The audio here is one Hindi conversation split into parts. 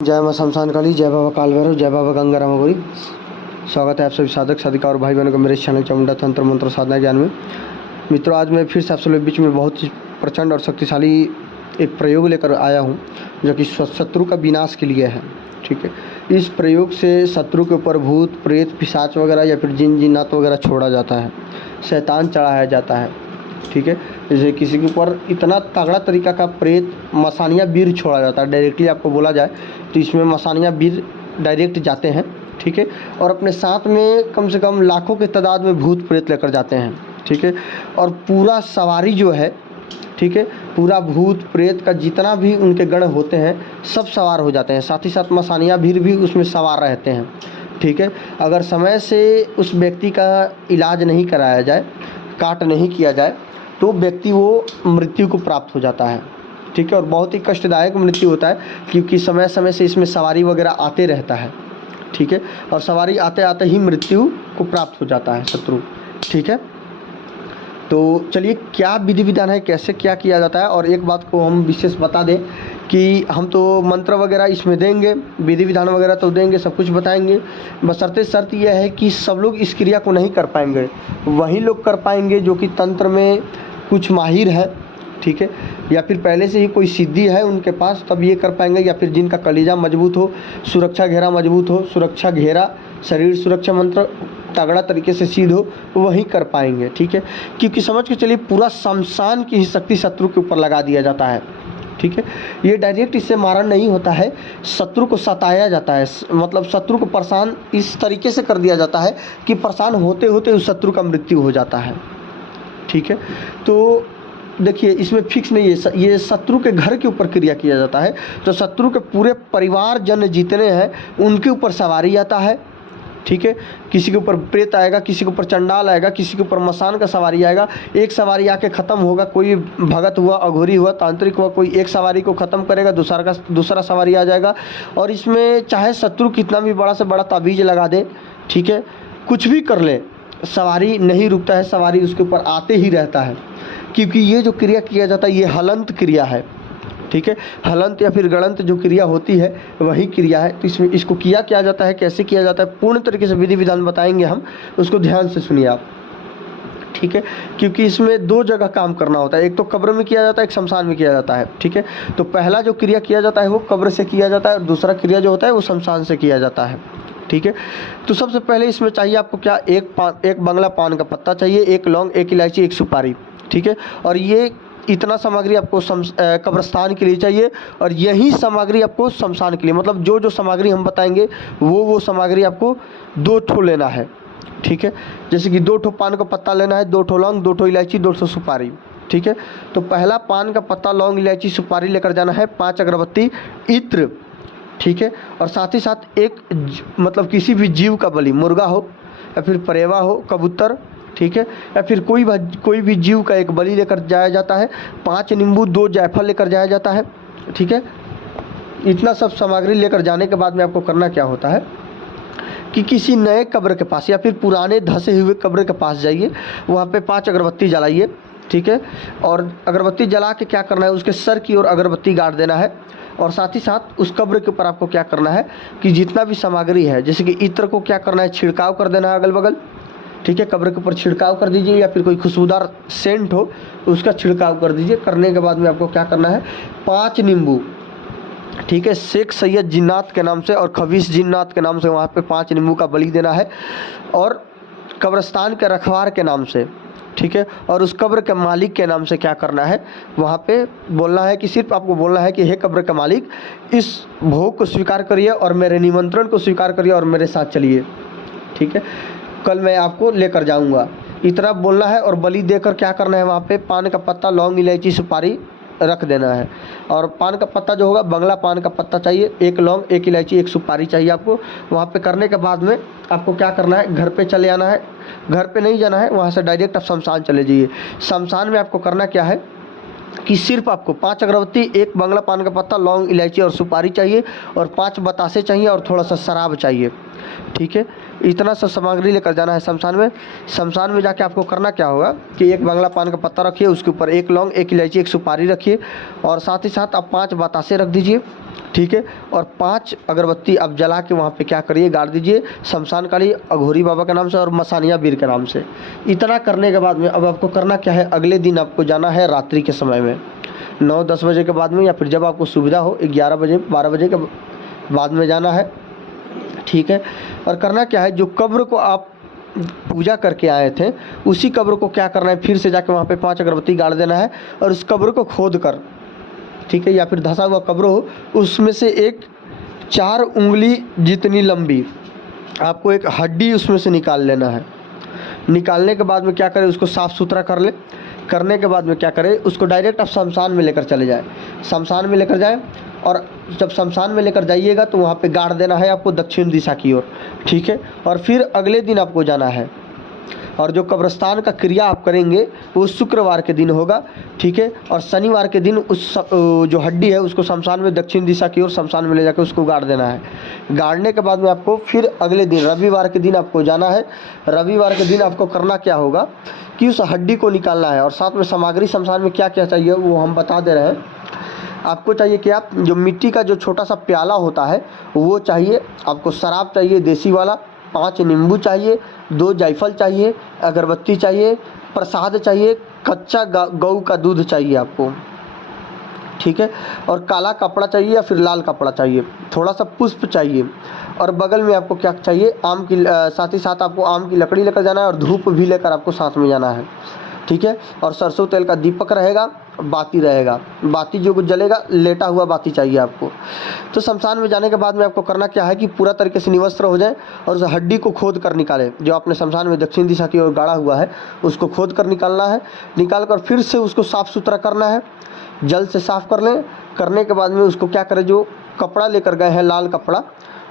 जय मां शमशान काली, जय बाबा काल भैरव, जय बाबा गंगा रामापुरी। स्वागत है आप सभी साधक साधिका और भाई बहनों को मेरे इस चैनल चामुंडा तंत्र मंत्र साधना ज्ञान में। मित्रों, आज मैं फिर से आप सभी बीच में बहुत ही प्रचंड और शक्तिशाली एक प्रयोग लेकर आया हूँ, जो कि शत्रु का विनाश के लिए है। ठीक है, इस प्रयोग से शत्रु के ऊपर भूत प्रेत पिशाच वगैरह या फिर जिन जिन्नात वगैरह छोड़ा जाता है, शैतान चढ़ाया जाता है। ठीक है, जैसे किसी के ऊपर इतना तगड़ा तरीका का प्रेत मसानिया वीर छोड़ा जाता है। डायरेक्टली आपको बोला जाए तो इसमें मसानिया वीर डायरेक्ट जाते हैं। ठीक है, और अपने साथ में कम से कम लाखों के तादाद में भूत प्रेत लेकर जाते हैं। ठीक है, और पूरा सवारी जो है, ठीक है, पूरा भूत प्रेत का जितना भी उनके गण होते हैं सब सवार हो जाते हैं। साथ ही साथ मसानिया वीर भी उसमें सवार रहते हैं। ठीक है, अगर समय से उस व्यक्ति का इलाज नहीं कराया जाए, काट नहीं किया जाए, तो व्यक्ति वो मृत्यु को प्राप्त हो जाता है। ठीक है, और बहुत ही कष्टदायक मृत्यु होता है, क्योंकि समय समय से इसमें सवारी वगैरह आते रहता है। ठीक है, और सवारी आते आते ही मृत्यु को प्राप्त हो जाता है शत्रु। ठीक है, तो चलिए क्या विधि विधान है, कैसे क्या किया जाता है। और एक बात को हम विशेष बता दें कि हम तो मंत्र वगैरह इसमें देंगे, विधि विधान वगैरह तो देंगे, सब कुछ बताएंगे। बशर्ते शर्त यह है कि सब लोग इस क्रिया को नहीं कर पाएंगे, वही लोग कर पाएंगे जो कि तंत्र में कुछ माहिर है। ठीक है, या फिर पहले से ही कोई सिद्धि है उनके पास, तब ये कर पाएंगे। या फिर जिनका कलेजा मजबूत हो, सुरक्षा घेरा मजबूत हो, सुरक्षा घेरा शरीर सुरक्षा मंत्र तगड़ा तरीके से सिद्ध हो, वही कर पाएंगे। ठीक है, क्योंकि समझ के चलिए पूरा शमशान की ही शक्ति शत्रु के ऊपर लगा दिया जाता है। ठीक है, ये डायरेक्ट इससे मारण नहीं होता है, शत्रु को सताया जाता है। मतलब शत्रु को परेशान इस तरीके से कर दिया जाता है कि परेशान होते होते उस शत्रु का मृत्यु हो जाता है। ठीक है, तो देखिए इसमें फिक्स नहीं है, ये शत्रु के घर के ऊपर क्रिया किया जाता है। तो शत्रु के पूरे परिवार जन जितने हैं उनके ऊपर सवारी आता है। ठीक है, किसी के ऊपर प्रेत आएगा, किसी के ऊपर चंडाल आएगा, किसी के ऊपर मसान का सवारी आएगा। एक सवारी आके ख़त्म होगा, कोई भगत हुआ, अघोरी हुआ, तांत्रिक हुआ, कोई एक सवारी को ख़त्म करेगा, दूसरा सवारी आ जाएगा। और इसमें चाहे शत्रु कितना भी बड़ा से बड़ा ताबीज लगा दे, ठीक है, कुछ भी कर ले, सवारी नहीं रुकता है, सवारी उसके ऊपर आते ही रहता है। क्योंकि ये जो क्रिया किया जाता है ये हलंत क्रिया है। ठीक है, हलंत या फिर गणंत जो क्रिया होती है वही क्रिया है। तो इसमें इसको किया क्या जाता है, कैसे किया जाता है, पूर्ण तरीके से विधि विधान बताएंगे हम, उसको ध्यान से सुनिए आप। ठीक है, क्योंकि इसमें दो जगह काम करना होता है, एक तो कब्र में किया जाता है, एक शमशान में किया जाता है। ठीक है, तो पहला जो क्रिया किया जाता है वो कब्र से किया जाता है, और दूसरा क्रिया जो होता है वो शमशान से किया जाता है। ठीक है, तो सबसे पहले इसमें चाहिए आपको क्या, एक बंगला पान का पत्ता चाहिए, एक लौंग, एक इलायची, एक सुपारी। ठीक है, और ये इतना सामग्री आपको कब्रस्तान के लिए चाहिए, और यही सामग्री आपको शमशान के लिए, मतलब जो जो सामग्री हम बताएंगे वो सामग्री आपको 2 ठो लेना है। ठीक है, जैसे कि 2 ठो पान का पत्ता लेना है, 2 ठो लौंग, 2 ठो इलायची, 2 ठो सुपारी। ठीक है, तो पहला पान का पत्ता, लौंग, इलायची, सुपारी लेकर जाना है, 5 अगरबत्ती, इत्र। ठीक है, और साथ ही साथ एक मतलब किसी भी जीव का बलि, मुर्गा हो या फिर परेवा हो, कबूतर, ठीक है, या फिर कोई भी जीव का एक बलि लेकर जाया जाता है। 5 नींबू, 2 जायफल लेकर जाया जाता है। ठीक है, इतना सब सामग्री लेकर जाने के बाद में आपको करना क्या होता है कि किसी नए कब्र के पास या फिर पुराने धंसे हुए कब्र के पास जाइए, वहाँ पे 5 अगरबत्ती जलाइए। ठीक है, और अगरबत्ती जला के क्या करना है, उसके सर की ओर अगरबत्ती गाड़ देना है। और साथ ही साथ उस कब्र के ऊपर आपको क्या करना है कि जितना भी सामग्री है, जैसे कि इत्र को क्या करना है, छिड़काव कर देना है अगल बगल। ठीक है, कब्र के ऊपर छिड़काव कर दीजिए, या फिर कोई खुशबूदार सेंट हो उसका छिड़काव कर दीजिए। करने के बाद में आपको क्या करना है, 5 नींबू, ठीक है, शेख सैयद जिन्नात के नाम से और खबीस जिन्नात के नाम से वहाँ पे 5 नींबू का बलि देना है, और कब्रस्तान के रखवार के नाम से। ठीक है, और उस कब्र के मालिक के नाम से क्या करना है, वहाँ पे बोलना है कि सिर्फ आपको बोलना है कि हे कब्र के मालिक, इस भोग को स्वीकार करिए और मेरे निमंत्रण को स्वीकार करिए और मेरे साथ चलिए। ठीक है, कल मैं आपको लेकर जाऊंगा, इतना बोलना है। और बलि देकर क्या करना है, वहाँ पे पान का पत्ता, लौंग, इलायची, सुपारी रख देना है। और पान का पत्ता जो होगा, बंगला पान का पत्ता चाहिए, 1 लौंग, 1 इलायची, 1 सुपारी चाहिए आपको। वहाँ पे करने के बाद में आपको क्या करना है, घर पे चले आना है। घर पे नहीं जाना है, वहाँ से डायरेक्ट आप शमशान चले जाइए। शमशान में आपको करना क्या है, कि सिर्फ आपको 5 अगरबत्ती, 1 बंगला पान का पत्ता, लौंग, इलायची और सुपारी चाहिए और 5 बतासे चाहिए और थोड़ा सा शराब चाहिए। ठीक है, इतना सा सामग्री लेकर जाना है शमशान में। शमशान में जाके आपको करना क्या होगा कि 1 बंगला पान का पत्ता रखिए, उसके ऊपर 1 लौंग, 1 इलायची, 1 सुपारी रखिए और साथ ही साथ आप 5 बतासे रख दीजिए। ठीक है, और 5 अगरबत्ती आप जला के वहाँ पे क्या करिए, गाड़ दीजिए शमशान काली अघोरी बाबा के नाम से और मसानिया वीर के नाम से। इतना करने के बाद में अब आपको करना क्या है, अगले दिन आपको जाना है रात्रि के समय में 9-10 बजे के बाद में, या फिर जब आपको सुविधा हो 11 बजे 12 बजे के बाद में जाना है। ठीक है, और करना क्या है, जो कब्र को आप पूजा करके आए थे उसी कब्र को क्या करना है, फिर से जाके वहाँ पे 5 अगरबत्ती गाड़ देना है और उस कब्र को खोद कर, ठीक है, या फिर धंसा हुआ कब्र हो, उसमें से एक 4 उंगली जितनी लंबी आपको एक हड्डी उसमें से निकाल लेना है। निकालने के बाद में क्या करें, उसको साफ़ सुथरा कर ले। करने के बाद में क्या करें, उसको डायरेक्ट आप शमशान में लेकर चले जाएं। शमशान में लेकर जाएं और जब शमशान में लेकर जाइएगा तो वहाँ पे गाड़ देना है आपको दक्षिण दिशा की ओर। ठीक है, और फिर अगले दिन आपको जाना है और जो कब्रिस्तान का क्रिया आप करेंगे वो शुक्रवार के दिन होगा। ठीक है, और शनिवार के दिन उस जो हड्डी है उसको शमशान में दक्षिण दिशा की ओर शमशान में ले जाकर उसको गाड़ देना है। गाड़ने के बाद में आपको फिर अगले दिन रविवार के दिन आपको जाना है। रविवार के दिन आपको करना क्या होगा कि उस हड्डी को निकालना है और साथ में सामग्री शमशान में क्या क्या चाहिए वो हम बता दे रहे हैं। आपको चाहिए कि आप जो मिट्टी का जो छोटा सा प्याला होता है वो चाहिए, आपको शराब चाहिए देसी वाला, 5 नींबू चाहिए, 2 जायफल चाहिए, अगरबत्ती चाहिए, प्रसाद चाहिए, कच्चा गऊ का दूध चाहिए आपको। ठीक है, और काला कपड़ा चाहिए या फिर लाल कपड़ा चाहिए, थोड़ा सा पुष्प चाहिए और बगल में आपको क्या चाहिए, आम की साथ ही साथ आपको आम की लकड़ी लेकर जाना है और धूप भी लेकर आपको साथ में जाना है। ठीक है, और सरसों तेल का दीपक रहेगा, बाती रहेगा, बाती जो कुछ जलेगा लेटा हुआ बाती चाहिए आपको। तो शमशान में जाने के बाद में आपको करना क्या है कि पूरा तरीके से निवस्त्र हो जाए और उस हड्डी को खोद कर निकालें। जो आपने शमशान में दक्षिण दिशा की ओर गाड़ा हुआ है उसको खोद कर निकालना है। निकाल कर फिर से उसको साफ़ सुथरा करना है, जल से साफ़ कर लें। करने के बाद में उसको क्या करें, जो कपड़ा लेकर गए हैं लाल कपड़ा,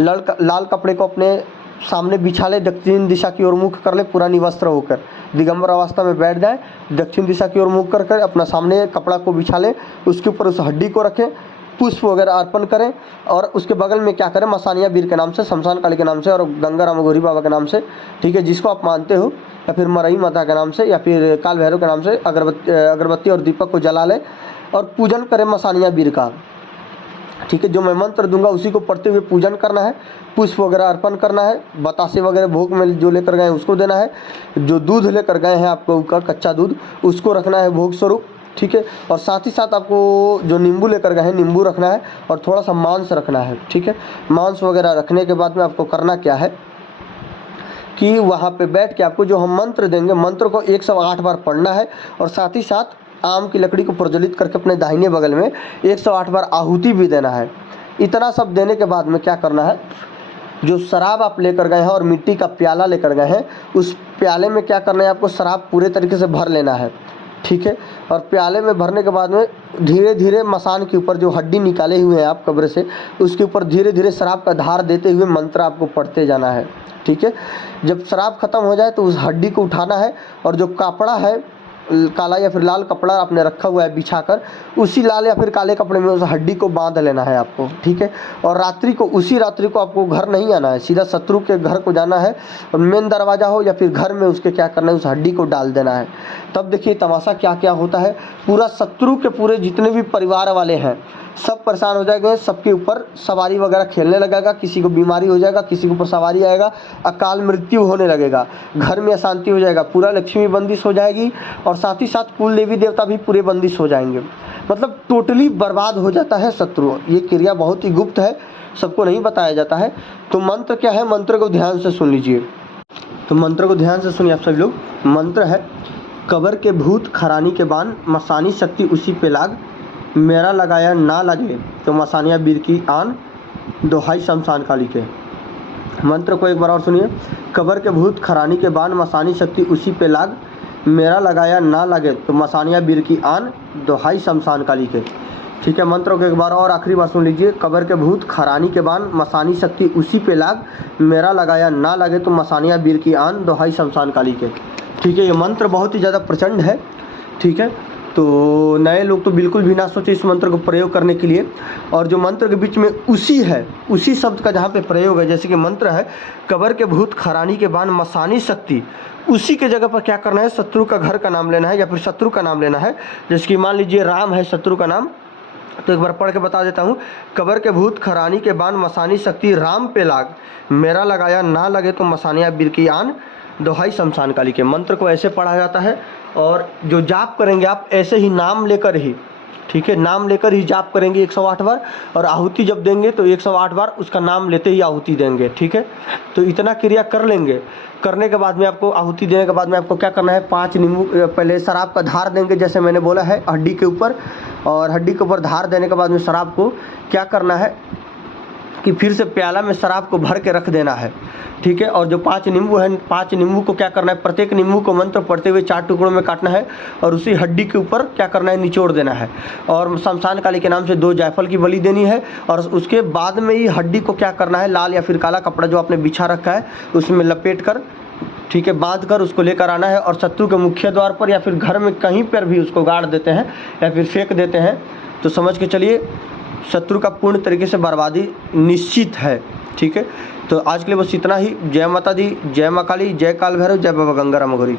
लाल कपड़े को अपने सामने बिछा ले, दक्षिण दिशा की ओर मुख कर ले, पूरा निवस्त्र होकर दिगंबर अवस्था में बैठ जाए, दक्षिण दिशा की ओर मुख कर अपना सामने कपड़ा को बिछा लें, उसके ऊपर उस हड्डी को रखें, पुष्प वगैरह अर्पण करें और उसके बगल में क्या करें, मसानिया वीर के नाम से, शमशान काली के नाम से और गंगा राम अघोरी बाबा के नाम से, ठीक है, जिसको आप मानते हो, या फिर मरई माता के नाम से या फिर काल भैरव के नाम से अगरबत्ती और दीपक को जला लें और पूजन करें मसानिया वीर का। ठीक है, जो मैं मंत्र दूंगा उसी को पढ़ते हुए पूजन करना है, पुष्प वगैरह अर्पण करना है, बतासे वगैरह भोग में जो लेकर गए हैं उसको देना है, जो दूध लेकर गए हैं आपको का कच्चा दूध उसको रखना है भोग स्वरूप। ठीक है, और साथ ही साथ आपको जो नींबू लेकर गए हैं नींबू रखना है और थोड़ा सा मांस रखना है। ठीक है, मांस वगैरह रखने के बाद में आपको करना क्या है कि वहाँ पे बैठ के आपको जो हम मंत्र देंगे मंत्र को 108 बार पढ़ना है और साथ ही साथ आम की लकड़ी को प्रज्वलित करके अपने दाहिने बगल में 108 बार आहुति भी देना है। इतना सब देने के बाद में क्या करना है, जो शराब आप लेकर गए हैं और मिट्टी का प्याला लेकर गए हैं उस प्याले में क्या करना है, आपको शराब पूरे तरीके से भर लेना है। ठीक है, और प्याले में भरने के बाद में धीरे धीरे मसान के ऊपर जो हड्डी निकाले हुए हैं आप कब्र से उसके ऊपर धीरे धीरे शराब का धार देते हुए मंत्र आपको पढ़ते जाना है। ठीक है, जब शराब खत्म हो जाए तो उस हड्डी को उठाना है और जो कपड़ा है काला या फिर लाल कपड़ा आपने रखा हुआ है बिछाकर उसी लाल या फिर काले कपड़े में उस हड्डी को बांध लेना है आपको। ठीक है, और उसी रात्रि को आपको घर नहीं आना है, सीधा शत्रु के घर को जाना है और मेन दरवाज़ा हो या फिर घर में उसके क्या करना है, उस हड्डी को डाल देना है। तब देखिए तमाशा क्या क्या होता है, पूरा शत्रु के पूरे जितने भी परिवार वाले हैं सब परेशान हो जाएंगे, सबके ऊपर सवारी वगैरह खेलने लगेगा, किसी को बीमारी हो जाएगा, किसी के ऊपर सवारी आएगा, अकाल मृत्यु होने लगेगा, घर में अशांति हो जाएगा, पूरा लक्ष्मी बंदिश हो जाएगी और साथ ही साथ कुल देवी देवता भी पूरे बंदिश हो जाएंगे। मतलब टोटली बर्बाद हो जाता है शत्रु। ये क्रिया बहुत ही गुप्त है, सबको नहीं बताया जाता है। तो मंत्र क्या है, मंत्र को ध्यान से सुन लीजिए। तो मंत्र को ध्यान से सुनिए आप सभी लोग। मंत्र है, कबर के भूत खरानी के बाण, मसानी शक्ति उसी पे लाग, मेरा लगाया ना लगे तो मसानिया वीर की आन, दोहाई शमशान काली के। मंत्र को एक बार और सुनिए। कबर के भूत खरानी के बाण, मसानी शक्ति उसी पे लाग, मेरा लगाया ना लगे तो मसानिया वीर की आन, दोहाई शमशान काली के। ठीक है, मंत्र को एक बार और आखिरी बार सुन लीजिए। कबर के भूत खरानी के बाण, मसानी शक्ति उसी पे लाग, मेरा लगाया ना लगे तो मसानिया वीर की आन, दोहाई शमशान काली के। ठीक है, ये मंत्र बहुत ही ज़्यादा प्रचंड है। ठीक है, तो नए लोग तो बिल्कुल भी ना सोचे इस मंत्र को प्रयोग करने के लिए। और जो मंत्र के बीच में उसी है, उसी शब्द का जहाँ पे प्रयोग है, जैसे कि मंत्र है कबर के भूत खरानी के बाण मसानी शक्ति, उसी के जगह पर क्या करना है, शत्रु का घर का नाम लेना है या फिर शत्रु का नाम लेना है। जैसे कि मान लीजिए राम है शत्रु का नाम, तो एक बार पढ़ के बता देता हूँ। कबर के भूत खरानी के बाण मसानी शक्ति राम पे लाग, मेरा लगाया ना लगे तो मसानिया बिरकी आन, दोहाई शमशान काली के। मंत्र को ऐसे पढ़ा जाता है और जो जाप करेंगे आप ऐसे ही नाम लेकर ही, ठीक है, नाम लेकर ही जाप करेंगे 108 बार, और आहुति जब देंगे तो 108 बार उसका नाम लेते ही आहुति देंगे, ठीक है। तो इतना क्रिया कर लेंगे। करने के बाद में आपको आहुति देने के बाद में आपको क्या करना है, 5 नींबू, पहले शराब का धार देंगे जैसे मैंने बोला है हड्डी के ऊपर, और हड्डी के ऊपर धार देने के बाद में शराब को क्या करना है कि फिर से प्याला में शराब को भर के रख देना है, ठीक है। और जो 5 नींबू है, 5 नींबू को क्या करना है, प्रत्येक नींबू को मंत्र पढ़ते हुए 4 टुकड़ों में काटना है और उसी हड्डी के ऊपर क्या करना है, निचोड़ देना है। और शमशान काली के नाम से 2 जायफल की बलि देनी है। और उसके बाद में ही हड्डी को क्या करना है, लाल या फिर काला कपड़ा जो आपने बिछा रखा है उसमें लपेट कर, ठीक है, बांध कर उसको लेकर आना है और शत्रु के मुख्य द्वार पर या फिर घर में कहीं पर भी उसको गाड़ देते हैं या फिर फेंक देते हैं, तो समझ के चलिए शत्रु का पूर्ण तरीके से बर्बादी निश्चित है, ठीक है। तो आज के लिए बस इतना ही। जय माता दी, जय माँ काली, जय काल भैरव, जय बाबा गंगाराम अघोरी।